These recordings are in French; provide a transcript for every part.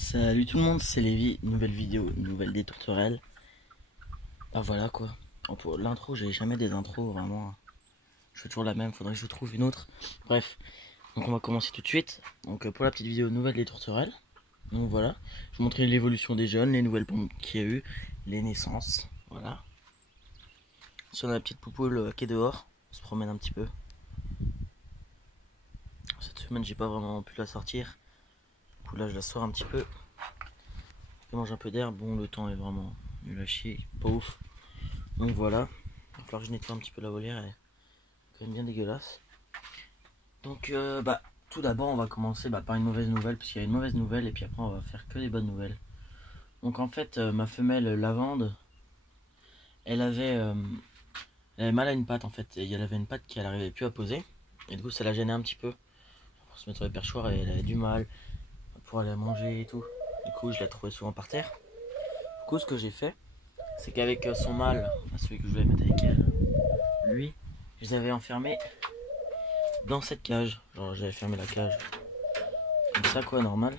Salut tout le monde, c'est Lévi, nouvelle vidéo, nouvelle des tourterelles. Bah voilà quoi. Pour l'intro, j'ai jamais des intros vraiment. Je fais toujours la même, faudrait que je trouve une autre. Bref, donc on va commencer tout de suite. Donc pour la petite vidéo nouvelle des tourterelles. Donc voilà, je vous montrer l'évolution des jeunes, les nouvelles pompes qu'il y a eu, les naissances. Voilà. Sur la petite poupoule qui est dehors, on se promène un petit peu. Cette semaine, j'ai pas vraiment pu la sortir. Du coup là, je la sors un petit peu. Je mange un peu d'air. Bon, le temps est vraiment nul à chier, pas ouf. Donc voilà, il va falloir que je nettoie un petit peu la volière, elle est quand même bien dégueulasse. Donc tout d'abord on va commencer par une mauvaise nouvelle, puisqu'il y a une mauvaise nouvelle et puis après on va faire que des bonnes nouvelles. Donc en fait ma femelle lavande, elle avait mal à une patte en fait, elle avait une patte qu'elle n'arrivait plus à poser, et du coup ça la gênait un petit peu pour se mettre sur les perchoirs, et elle avait du mal pour aller manger et tout. Du coup je la trouvais souvent par terre. Du coup ce que j'ai fait, c'est qu'avec son mâle, celui que je voulais mettre avec elle, lui, je les avais enfermés dans cette cage. Genre j'avais fermé la cage comme ça quoi, normal.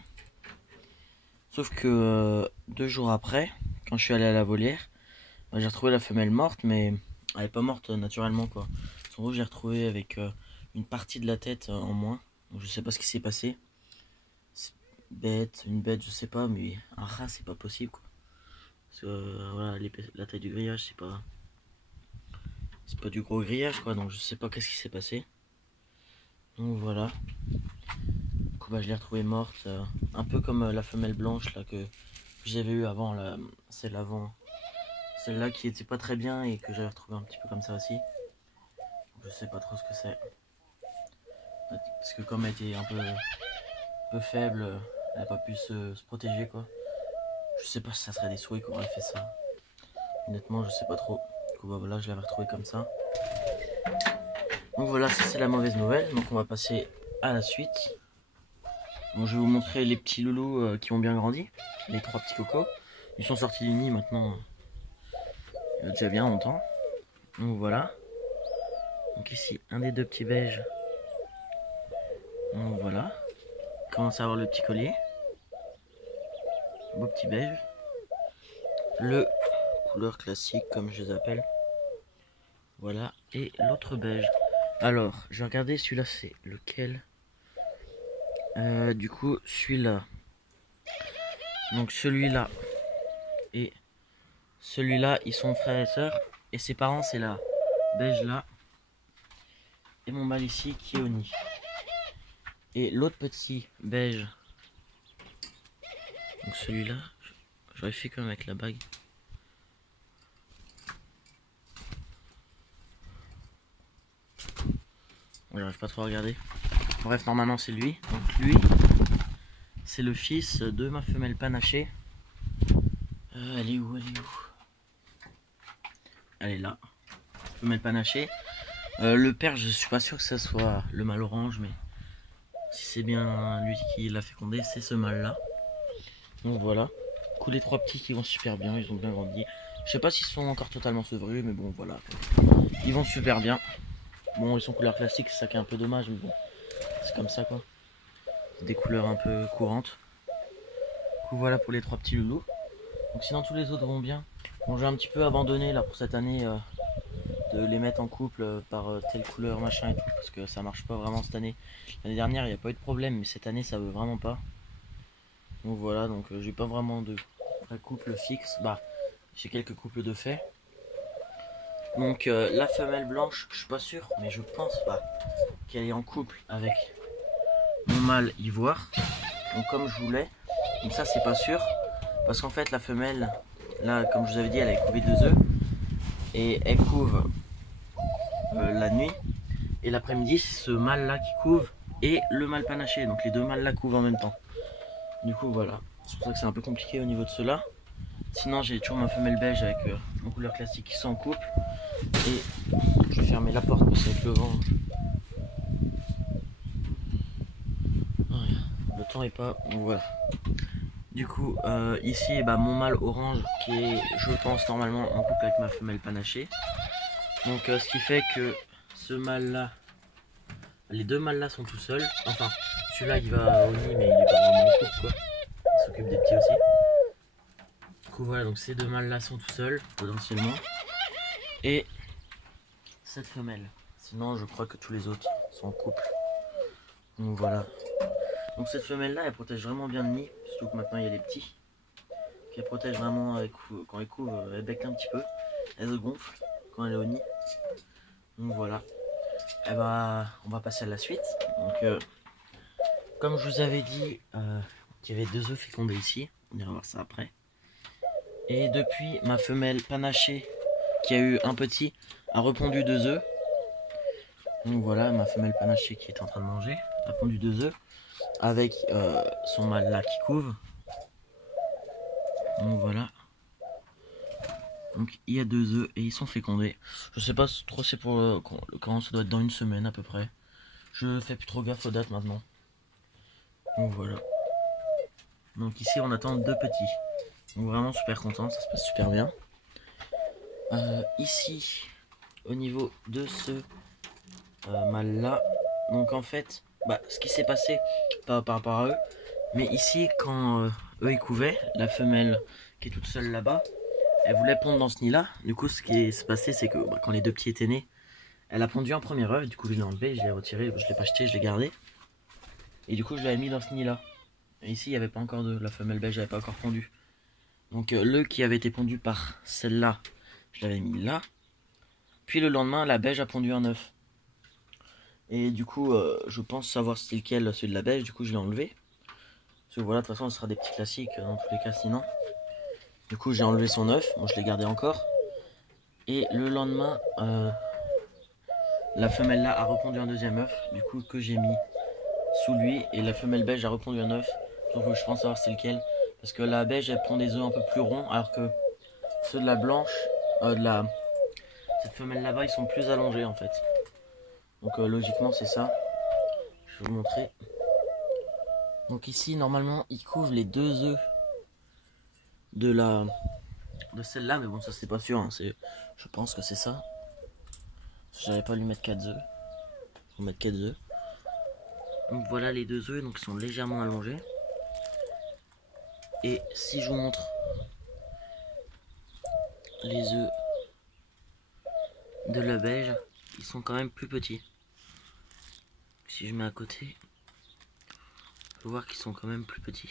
Sauf que 2 jours après, quand je suis allé à la volière, j'ai retrouvé la femelle morte, mais elle est pas morte naturellement quoi. En gros j'ai retrouvé avec une partie de la tête en moins. Donc, je sais pas ce qui s'est passé. Une bête, je sais pas, mais un rat c'est pas possible quoi. Parce que voilà, la taille du grillage c'est pas du gros grillage quoi, donc je sais pas qu'est-ce qui s'est passé. Donc voilà. Du coup je l'ai retrouvée morte, un peu comme la femelle blanche là que j'avais eu avant, celle avant. Celle-là qui était pas très bien et que j'avais retrouvée un petit peu comme ça aussi. Je sais pas trop ce que c'est. Parce que comme elle était un peu faible, elle a pas pu se protéger quoi. Je sais pas si ça serait des souris qui auraient fait ça. Honnêtement je sais pas trop. Du coup voilà, je l'avais retrouvée comme ça. Donc voilà, ça c'est la mauvaise nouvelle. Donc on va passer à la suite. Bon, je vais vous montrer les petits loulous qui ont bien grandi. Les 3 petits cocos. Ils sont sortis du nid maintenant. Il y a déjà bien longtemps. Donc voilà. Donc ici, un des 2 petits beiges. Donc voilà. Il commence à avoir le petit collier. Beau petit beige. Le couleur classique comme je les appelle. Voilà. Et l'autre beige. Alors, je vais regarder celui-là, c'est lequel. Du coup, celui-là. Donc celui-là et celui-là, ils sont frères et sœurs. Et ses parents, c'est la beige là. Et mon mâle ici qui est au nid. Et l'autre petit beige. Donc celui-là, j'aurais fait comme avec la bague. J'arrive pas trop à regarder. Bref, normalement c'est lui. Donc lui, c'est le fils de ma femelle panachée. Elle est où? Elle est là. Femelle panachée. Le père, je suis pas sûr que ça soit le mâle orange, mais si c'est bien lui qui l'a fécondé, c'est ce mâle là. Donc voilà. Du coup, les 3 petits qui vont super bien, ils ont bien grandi. Je sais pas s'ils sont encore totalement sevrus, mais bon voilà. Ils vont super bien. Bon, ils sont couleur classique, c'est ça qui est un peu dommage, mais bon, c'est comme ça quoi. C'est des couleurs un peu courantes. Du coup voilà pour les 3 petits loulous. Donc sinon tous les autres vont bien. Bon, j'ai un petit peu abandonné là pour cette année de les mettre en couple par telle couleur machin et tout, parce que ça marche pas vraiment cette année. L'année dernière il n'y a pas eu de problème, mais cette année ça veut vraiment pas. Donc voilà, donc j'ai pas vraiment de couple fixe. Bah j'ai quelques couples de fait. Donc la femelle blanche, je suis pas sûr, mais je pense pas qu'elle est en couple avec mon mâle ivoire. Donc comme je voulais, donc ça c'est pas sûr, parce qu'en fait la femelle, là comme je vous avais dit, elle a couvé 2 œufs et elle couve la nuit, et l'après-midi c'est ce mâle là qui couve et le mâle panaché, donc les 2 mâles là couvent en même temps. Du coup voilà, c'est pour ça que c'est un peu compliqué au niveau de cela. Sinon j'ai toujours ma femelle beige avec mon couleur classique qui sont en couple. Et je vais fermer la porte parce qu'avec le vent, le temps est pas. Donc voilà. Du coup, ici, mon mâle orange qui est, je pense, normalement en couple avec ma femelle panachée. Donc, ce qui fait que ce mâle là, les 2 mâles là sont tout seuls. Enfin, celui-là il va au nid, mais il est pas vraiment en couple quoi. Il s'occupe des voilà, donc ces deux mâles là sont tout seuls potentiellement. Et cette femelle. Sinon je crois que tous les autres sont en couple. Donc voilà. Donc cette femelle là elle protège vraiment bien le nid. Surtout que maintenant il y a des petits. Elle protège vraiment quand elle couvre, elle becque un petit peu. Elle se gonfle quand elle est au nid. Donc voilà. Et bah on va passer à la suite. Donc comme je vous avais dit, il y avait 2 œufs fécondés ici. On ira voir ça après. Et depuis, ma femelle panachée qui a eu un petit a repondu 2 œufs. Donc voilà, ma femelle panachée qui est en train de manger a pondu 2 œufs avec son mâle là qui couve. Donc voilà. Donc il y a 2 œufs et ils sont fécondés. Je sais pas trop, c'est pour quand ça doit être dans une semaine à peu près. Je fais plus trop gaffe aux dates maintenant. Donc voilà. Donc ici on attend 2 petits. Donc vraiment super content, ça se passe super bien. Ici, au niveau de ce mâle là, donc en fait, ce qui s'est passé par rapport à eux, mais ici quand eux ils couvaient, la femelle qui est toute seule là-bas, elle voulait pondre dans ce nid là. Du coup ce qui s'est passé c'est que quand les 2 petits étaient nés, elle a pondu un premier œuf, du coup je l'ai enlevé, je l'ai retiré, je l'ai pas jeté, je l'ai gardé. Et du coup je l'avais mis dans ce nid là. Et ici il n'y avait pas encore d'œuf, la femelle beige n'avait pas encore pondu. Donc le qui avait été pondu par celle-là, je l'avais mis là. Puis le lendemain, la beige a pondu un œuf. Et du coup, je pense savoir c'est lequel, celui de la beige. Du coup, je l'ai enlevé. Parce que voilà, de toute façon, ce sera des petits classiques dans tous les cas sinon. Du coup, j'ai enlevé son œuf. Moi, je l'ai gardé encore. Et le lendemain, la femelle là a repondu un deuxième œuf. Du coup, que j'ai mis sous lui. Et la femelle beige a repondu un œuf. Donc, je pense savoir c'est lequel. Parce que la beige, elle prend des œufs un peu plus ronds. Alors que ceux de la blanche, cette femelle là-bas, ils sont plus allongés en fait. Donc logiquement c'est ça. Je vais vous montrer. Donc ici normalement ils couvrent les 2 œufs de celle-là, mais bon ça c'est pas sûr. Hein. Je pense que c'est ça. J'avais pas lui mettre 4 œufs. Je vais mettre 4 œufs. Donc voilà les 2 œufs, donc ils sont légèrement allongés. Et si je vous montre les œufs de la beige, ils sont quand même plus petits. Si je mets à côté, on peut voir qu'ils sont quand même plus petits.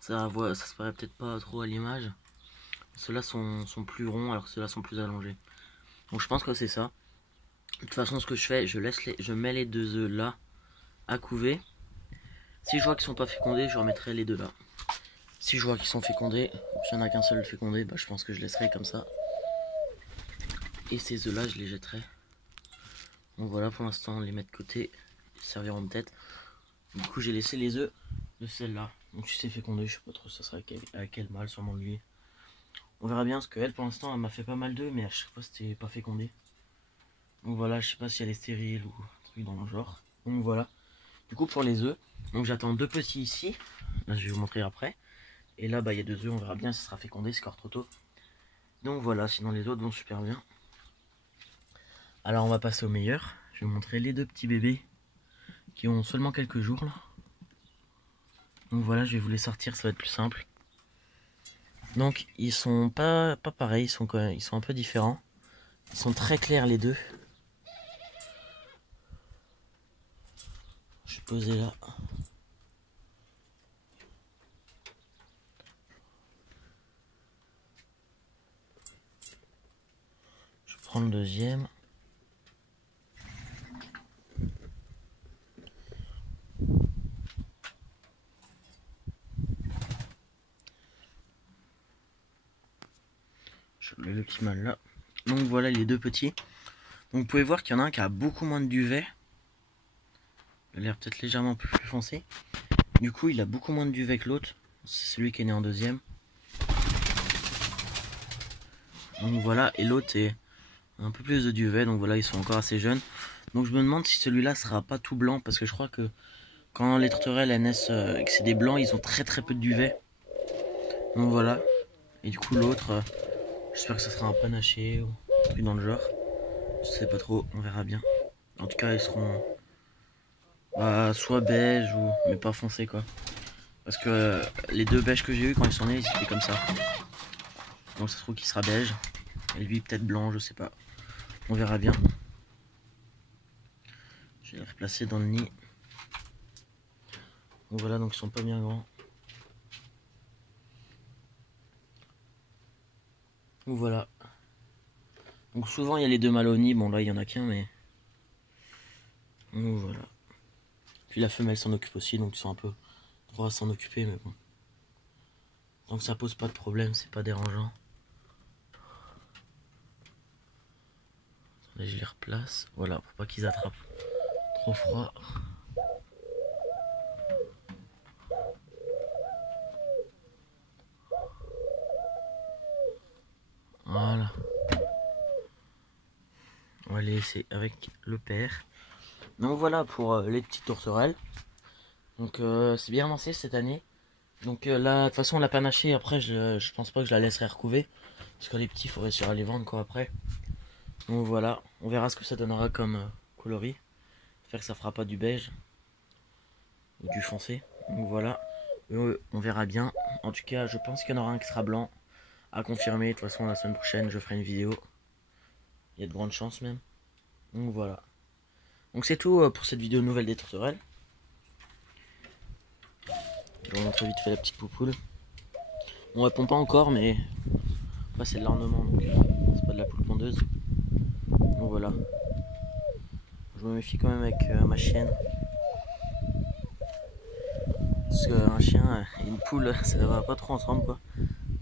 Ça se paraît peut-être pas trop à l'image. Ceux-là sont plus ronds alors que ceux-là sont plus allongés. Donc je pense que c'est ça. De toute façon ce que je fais, je mets les 2 œufs là à couver. Si je vois qu'ils sont pas fécondés, je remettrai les 2 là. Si je vois qu'ils sont fécondés, s'il n'y en a qu'un seul fécondé, je pense que je laisserai comme ça. Et ces œufs là je les jetterai. Donc voilà, pour l'instant on les met de côté. Ils serviront de tête. Du coup j'ai laissé les œufs de celle-là. Donc si c'est fécondé, je sais pas trop ça sera avec quel mâle, sûrement lui. On verra bien, parce qu'elle pour l'instant elle m'a fait pas mal d'œufs, mais à chaque fois c'était pas fécondé. Donc voilà, je sais pas si elle est stérile ou un truc dans le genre. Donc voilà. Du coup pour les œufs, donc j'attends 2 petits ici. Là je vais vous montrer après. Et là il y a 2 œufs, on verra bien si ça sera fécondé, c'est encore trop tôt. Donc voilà, sinon les autres vont super bien. Alors on va passer au meilleur. Je vais vous montrer les 2 petits bébés qui ont seulement quelques jours là. Donc voilà, je vais vous les sortir, ça va être plus simple. Donc ils sont pas pareils, ils sont un peu différents. Ils sont très clairs les 2. Je vais poser là. Je prends le deuxième. Je mets le petit mâle là. Donc voilà les 2 petits. Donc vous pouvez voir qu'il y en a un qui a beaucoup moins de duvet. Il a l'air peut-être légèrement plus foncé. Du coup il a beaucoup moins de duvet que l'autre. C'est celui qui est né en deuxième. Donc voilà, et l'autre est un peu plus de duvet. Donc voilà, ils sont encore assez jeunes. Donc je me demande si celui-là sera pas tout blanc. Parce que je crois que quand les tourterelles elles naissent et que c'est des blancs, ils ont très peu de duvet. Donc voilà. Et du coup l'autre, j'espère que ça sera un panaché ou un truc dans le genre. Je sais pas trop, on verra bien. En tout cas ils seront soit beige ou mais pas foncé quoi. Parce que les deux beiges que j'ai eu quand ils sont nés, ils étaient comme ça. Donc ça se trouve qu'il sera beige. Et lui peut-être blanc, je sais pas. On verra bien. Je vais les replacer dans le nid. Donc voilà, donc ils sont pas bien grands. Donc voilà. Donc souvent il y a les deux mâles au nid. Bon là il y en a qu'un, mais... Donc voilà. Puis la femelle s'en occupe aussi, donc ils sont un peu droits à s'en occuper, mais bon. Donc ça pose pas de problème, c'est pas dérangeant. Attendez, je les replace. Voilà, pour pas qu'ils attrapent trop froid. Voilà. On va les laisser avec le père. Donc voilà pour les petites tourterelles. Donc c'est bien lancé cette année. Donc là, de toute façon la panachée, après je pense pas que je la laisserai recouver. Parce que les petits, il faut réussir à les vendre quoi après. Donc voilà, on verra ce que ça donnera comme coloris. J'espère que ça fera pas du beige ou du foncé. Donc voilà, on verra bien. En tout cas, je pense qu'il y en aura un qui sera blanc. À confirmer, de toute façon la semaine prochaine je ferai une vidéo. Il y a de grandes chances même. Donc voilà. Donc c'est tout pour cette vidéo nouvelle des tourterelles. Je vous montre vite fait la petite poupoule. On répond pas encore, mais après c'est de l'ornement, donc c'est pas de la poule pondeuse. Donc voilà. Je me méfie quand même avec ma chienne. Parce qu'un chien et une poule, ça va pas trop ensemble quoi.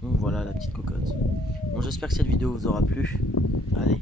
Donc voilà la petite cocotte. Bon, j'espère que cette vidéo vous aura plu. Allez,